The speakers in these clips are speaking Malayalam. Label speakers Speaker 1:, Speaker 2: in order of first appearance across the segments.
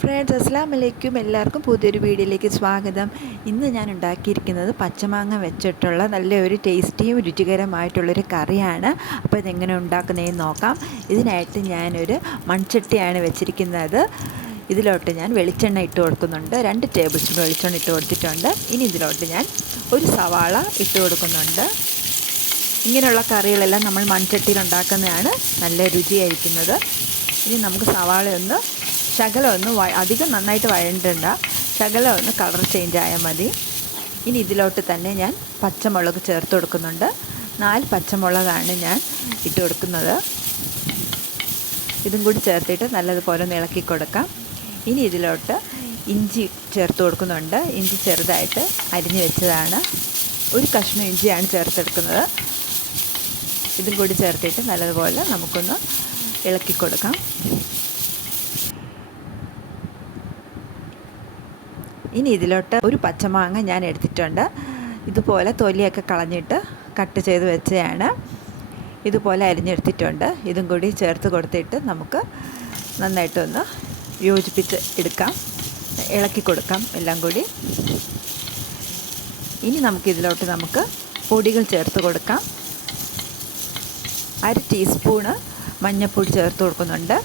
Speaker 1: ഫ്രണ്ട്സ് അസ്സാം വലൈക്കും എല്ലാവർക്കും പുതിയൊരു വീഡിയോയിലേക്ക് സ്വാഗതം. ഇന്ന് ഞാൻ ഉണ്ടാക്കിയിരിക്കുന്നത് പച്ചമാങ്ങ വെച്ചിട്ടുള്ള നല്ലൊരു ടേസ്റ്റിയും രുചികരമായിട്ടുള്ളൊരു കറിയാണ്. അപ്പോൾ ഇതെങ്ങനെ ഉണ്ടാക്കുന്നതെന്ന് നോക്കാം. ഇതിനായിട്ട് ഞാനൊരു മൺചട്ടിയാണ് വെച്ചിരിക്കുന്നത്. ഇതിലോട്ട് ഞാൻ വെളിച്ചെണ്ണ ഇട്ട് കൊടുക്കുന്നുണ്ട്. രണ്ട് ടേബിൾ സ്പൂൺ വെളിച്ചെണ്ണ ഇട്ട് കൊടുത്തിട്ടുണ്ട്. ഇനി ഇതിലോട്ട് ഞാൻ ഒരു സവാള ഇട്ട് കൊടുക്കുന്നുണ്ട്. ഇങ്ങനെയുള്ള കറികളെല്ലാം നമ്മൾ മൺചട്ടിയിൽ ഉണ്ടാക്കുന്നതാണ് നല്ല രുചിയായിരിക്കുന്നത്. ഇനി നമുക്ക് സവാളയൊന്ന് ശകലം ഒന്ന് അധികം നന്നായിട്ട് വഴണ്ടണ്ട. ശകലം ഒന്ന് കളർ ചേഞ്ച് ആയാൽ മതി. ഇനി ഇതിലോട്ട് തന്നെ ഞാൻ പച്ചമുളക് ചേർത്ത് കൊടുക്കുന്നുണ്ട്. നാല് പച്ചമുളകാണ് ഞാൻ ഇട്ട് കൊടുക്കുന്നത്. ഇതും കൂടി ചേർത്തിട്ട് നല്ലതുപോലെ ഒന്ന് ഇളക്കി കൊടുക്കാം. ഇനി ഇതിലോട്ട് ഇഞ്ചി ചേർത്ത് കൊടുക്കുന്നുണ്ട്. ഇഞ്ചി ചെറുതായിട്ട് അരിഞ്ഞു വെച്ചതാണ്. ഒരു കഷ്ണം ഇഞ്ചിയാണ് ചേർത്തെടുക്കുന്നത്. ഇതും കൂടി ചേർത്തിട്ട് നല്ലതുപോലെ നമുക്കൊന്ന് ഇളക്കി കൊടുക്കാം. ഇനി ഇതിലോട്ട് ഒരു പച്ചമാങ്ങ ഞാൻ എടുത്തിട്ടുണ്ട്. ഇതുപോലെ തൊലിയൊക്കെ കളഞ്ഞിട്ട് കട്ട് ചെയ്ത് വെച്ചതാണ് ഇതുപോലെ അരിഞ്ഞെടുത്തിട്ടുണ്ട്. ഇതും കൂടി ചേർത്ത് കൊടുത്തിട്ട് നമുക്ക് നന്നായിട്ടൊന്ന് യോജിപ്പിച്ച് എടുക്കാം. ഇളക്കി കൊടുക്കാം എല്ലാം കൂടി. ഇനി നമുക്കിതിലോട്ട് നമുക്ക് പൊടികൾ ചേർത്ത് കൊടുക്കാം. അര ടീസ്പൂണ് മഞ്ഞൾപ്പൊടി ചേർത്ത് കൊടുക്കുന്നുണ്ട്.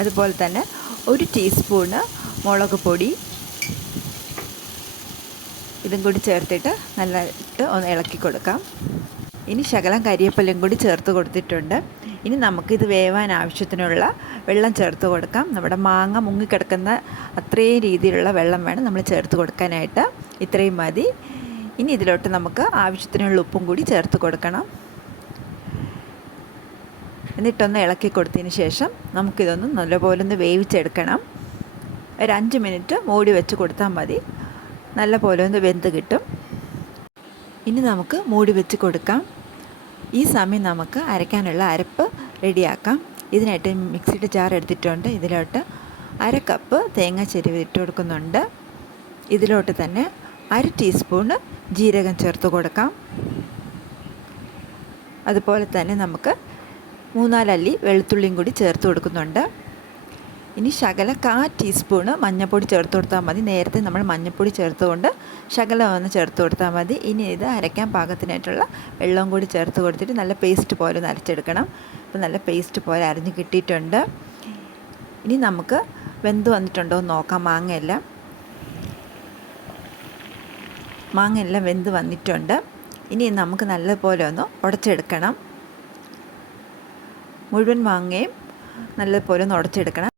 Speaker 1: അതുപോലെ തന്നെ ഒരു ടീസ്പൂണ് മുളക് പൊടി ഇതും കൂടി ചേർത്തിട്ട് നല്ലതായിട്ട് ഒന്ന് ഇളക്കി കൊടുക്കാം. ഇനി ശകലം കരിയപ്പല്ലും കൂടി ചേർത്ത് കൊടുത്തിട്ടുണ്ട്. ഇനി നമുക്കിത് വേവാൻ ആവശ്യത്തിനുള്ള വെള്ളം ചേർത്ത് കൊടുക്കാം. നമ്മുടെ മാങ്ങ മുങ്ങിക്കിടക്കുന്ന അത്രയും രീതിയിലുള്ള വെള്ളം വേണം നമ്മൾ ചേർത്ത് കൊടുക്കാനായിട്ട്. ഇത്രയും മതി. ഇനി ഇതിലോട്ട് നമുക്ക് ആവശ്യത്തിനുള്ള ഉപ്പും കൂടി ചേർത്ത് കൊടുക്കണം. എന്നിട്ടൊന്ന് ഇളക്കി കൊടുത്തതിന് ശേഷം നമുക്കിതൊന്ന് നല്ലപോലെ ഒന്ന് വേവിച്ചെടുക്കണം. ഒരു അഞ്ച് മിനിറ്റ് മൂടി വെച്ച് കൊടുത്താൽ മതി. നല്ല പോലെ ഒന്ന് വെന്ത് കിട്ടും. ഇനി നമുക്ക് മൂടി വെച്ച് കൊടുക്കാം. ഈ സമയം നമുക്ക് അരയ്ക്കാനുള്ള അരപ്പ് റെഡിയാക്കാം. ഇതിനായിട്ട് മിക്സിയുടെ ജാർ എടുത്തിട്ടുണ്ട്. ഇതിലോട്ട് അര കപ്പ് തേങ്ങ ചെരുവ് ഇട്ട് കൊടുക്കുന്നുണ്ട്. ഇതിലോട്ട് തന്നെ അര ടീസ്പൂണ് ജീരകം ചേർത്ത് കൊടുക്കാം. അതുപോലെ തന്നെ നമുക്ക് മൂന്നാലല്ലി വെളുത്തുള്ളിയും കൂടി ചേർത്ത് കൊടുക്കുന്നുണ്ട്. ഇനി ശകല കാ ടീസ്പൂണ് മഞ്ഞൾപ്പൊടി ചേർത്ത് കൊടുത്താൽ മതി. നേരത്തെ നമ്മൾ മഞ്ഞൾപ്പൊടി ചേർത്തുകൊണ്ട് ശകലം ഒന്ന് ചേർത്ത് കൊടുത്താൽ മതി. ഇനി ഇത് അരയ്ക്കാൻ പാകത്തിനായിട്ടുള്ള വെള്ളവും കൂടി ചേർത്ത് കൊടുത്തിട്ട് നല്ല പേസ്റ്റ് പോലെ ഒന്ന് അരച്ചെടുക്കണം. അപ്പോൾ നല്ല പേസ്റ്റ് പോലെ അരഞ്ഞ് കിട്ടിയിട്ടുണ്ട്. ഇനി നമുക്ക് വെന്ത് വന്നിട്ടുണ്ടോ എന്ന് നോക്കാം. മാങ്ങയെല്ലാം. മാങ്ങയെല്ലാം വെന്ത് വന്നിട്ടുണ്ട്. ഇനി നമുക്ക് നല്ലപോലെ ഒന്ന് ഉടച്ചെടുക്കണം. മുഴുവൻ മാങ്ങയും നല്ലപോലെ ഒന്ന് ഉടച്ചെടുക്കണം.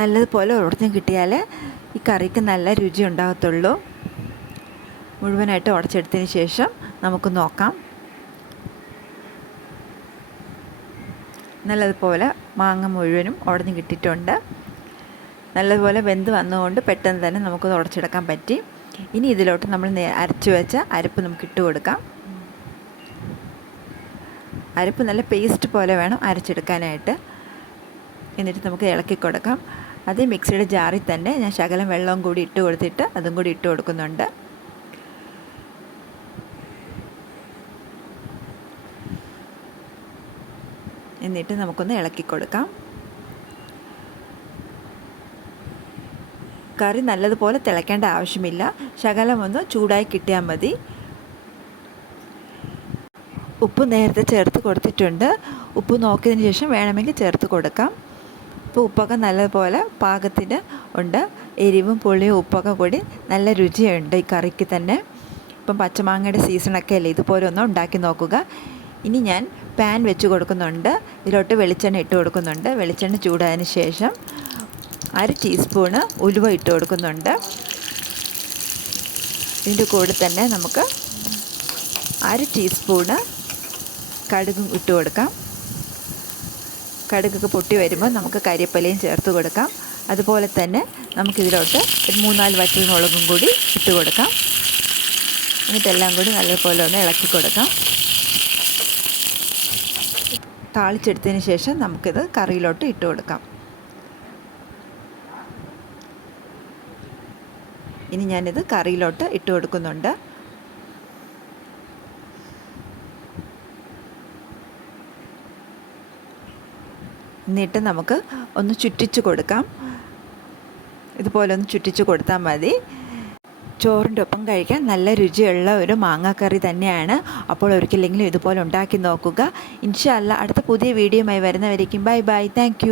Speaker 1: നല്ലതുപോലെ ഉടഞ്ഞ് കിട്ടിയാൽ ഈ കറിക്ക് നല്ല രുചി ഉണ്ടാകത്തുള്ളൂ. മുഴുവനായിട്ട് ഉടച്ചെടുത്തതിന് ശേഷം നമുക്ക് നോക്കാം. നല്ലതുപോലെ മാങ്ങ മുഴുവനും ഉടഞ്ഞ് കിട്ടിയിട്ടുണ്ട്. നല്ലതുപോലെ വെന്ത് വന്നുകൊണ്ട് പെട്ടെന്ന് തന്നെ നമുക്കത് ഉടച്ചെടുക്കാൻ പറ്റി. ഇനി ഇതിലോട്ട് നമ്മൾ അരച്ചു വെച്ച അരപ്പ് നമുക്ക് ഇട്ട് കൊടുക്കാം. അരപ്പ് നല്ല പേസ്റ്റ് പോലെ വേണം അരച്ചെടുക്കാനായിട്ട്. എന്നിട്ട് നമുക്ക് ഇളക്കി കൊടുക്കാം. അത് മിക്സിയുടെ ജാറിൽ തന്നെ ഞാൻ ശകലം വെള്ളവും കൂടി ഇട്ട് കൊടുത്തിട്ട് അതും കൂടി ഇട്ട് കൊടുക്കുന്നുണ്ട്. എന്നിട്ട് നമുക്കൊന്ന് ഇളക്കി കൊടുക്കാം. കറി നല്ലതുപോലെ തിളയ്ക്കേണ്ട ആവശ്യമില്ല. ശകലം ഒന്ന് ചൂടായി കിട്ടിയാൽ മതി. ഉപ്പ് നേരത്തെ ചേർത്ത് കൊടുത്തിട്ടുണ്ട്. ഉപ്പ് നോക്കിയതിന് ശേഷം വേണമെങ്കിൽ ചേർത്ത് കൊടുക്കാം. ഇപ്പോൾ ഉപ്പൊക്കെ നല്ലപോലെ പാകത്തിന് ഉണ്ട്. എരിവും പുളിയും ഉപ്പൊക്കെ കൂടി നല്ല രുചിയുണ്ട് ഈ കറിക്ക് തന്നെ. ഇപ്പം പച്ചമാങ്ങയുടെ സീസണൊക്കെ അല്ലേ? ഇതുപോലെ ഒന്ന് ഉണ്ടാക്കി നോക്കുക. ഇനി ഞാൻ പാൻ വെച്ച് കൊടുക്കുന്നുണ്ട്. ഇതിലോട്ട് വെളിച്ചെണ്ണ ഇട്ട് കൊടുക്കുന്നുണ്ട്. വെളിച്ചെണ്ണ ചൂടായതിന് ശേഷം അര ടീസ്പൂണ് ഉലുവ ഇട്ട് കൊടുക്കുന്നുണ്ട്. ഇതിന്റെ കൂടെ തന്നെ നമുക്ക് അര ടീസ്പൂണ് കടുകും ഇട്ട് കൊടുക്കാം. കടുകൊക്കെ പൊട്ടി വരുമ്പോൾ നമുക്ക് കരിയപ്പലയും ചേർത്ത് കൊടുക്കാം. അതുപോലെ തന്നെ നമുക്കിതിലോട്ട് ഒരു മൂന്നാൽ വറ്റൽ മുളകും കൂടി ഇട്ട് കൊടുക്കാം. എന്നിട്ടെല്ലാം കൂടി നല്ലപോലെ ഒന്ന് ഇളക്കി കൊടുക്കാം. താളിച്ചെടുത്തതിന് ശേഷം നമുക്കിത് കറിയിലോട്ട് ഇട്ട് കൊടുക്കാം. ഇനി ഞാനിത് കറിയിലോട്ട് ഇട്ട് കൊടുക്കുന്നുണ്ട്. എന്നിട്ട് നമുക്ക് ഒന്ന് ചുറ്റിച്ച് കൊടുക്കാം. ഇതുപോലെ ഒന്ന് ചുറ്റിച്ച് കൊടുത്താൽ മതി. ചോറിന്റെ ഒപ്പം കഴിക്കാൻ നല്ല രുചിയുള്ള ഒരു മാങ്ങാക്കറി തന്നെയാണ്. അപ്പോൾ ഒരിക്കലെങ്കിലും ഇതുപോലെ ഉണ്ടാക്കി നോക്കുക. ഇൻഷല്ല അടുത്ത പുതിയ വീഡിയോയുമായി വരുന്നവരേക്കും ബൈ ബൈ. താങ്ക്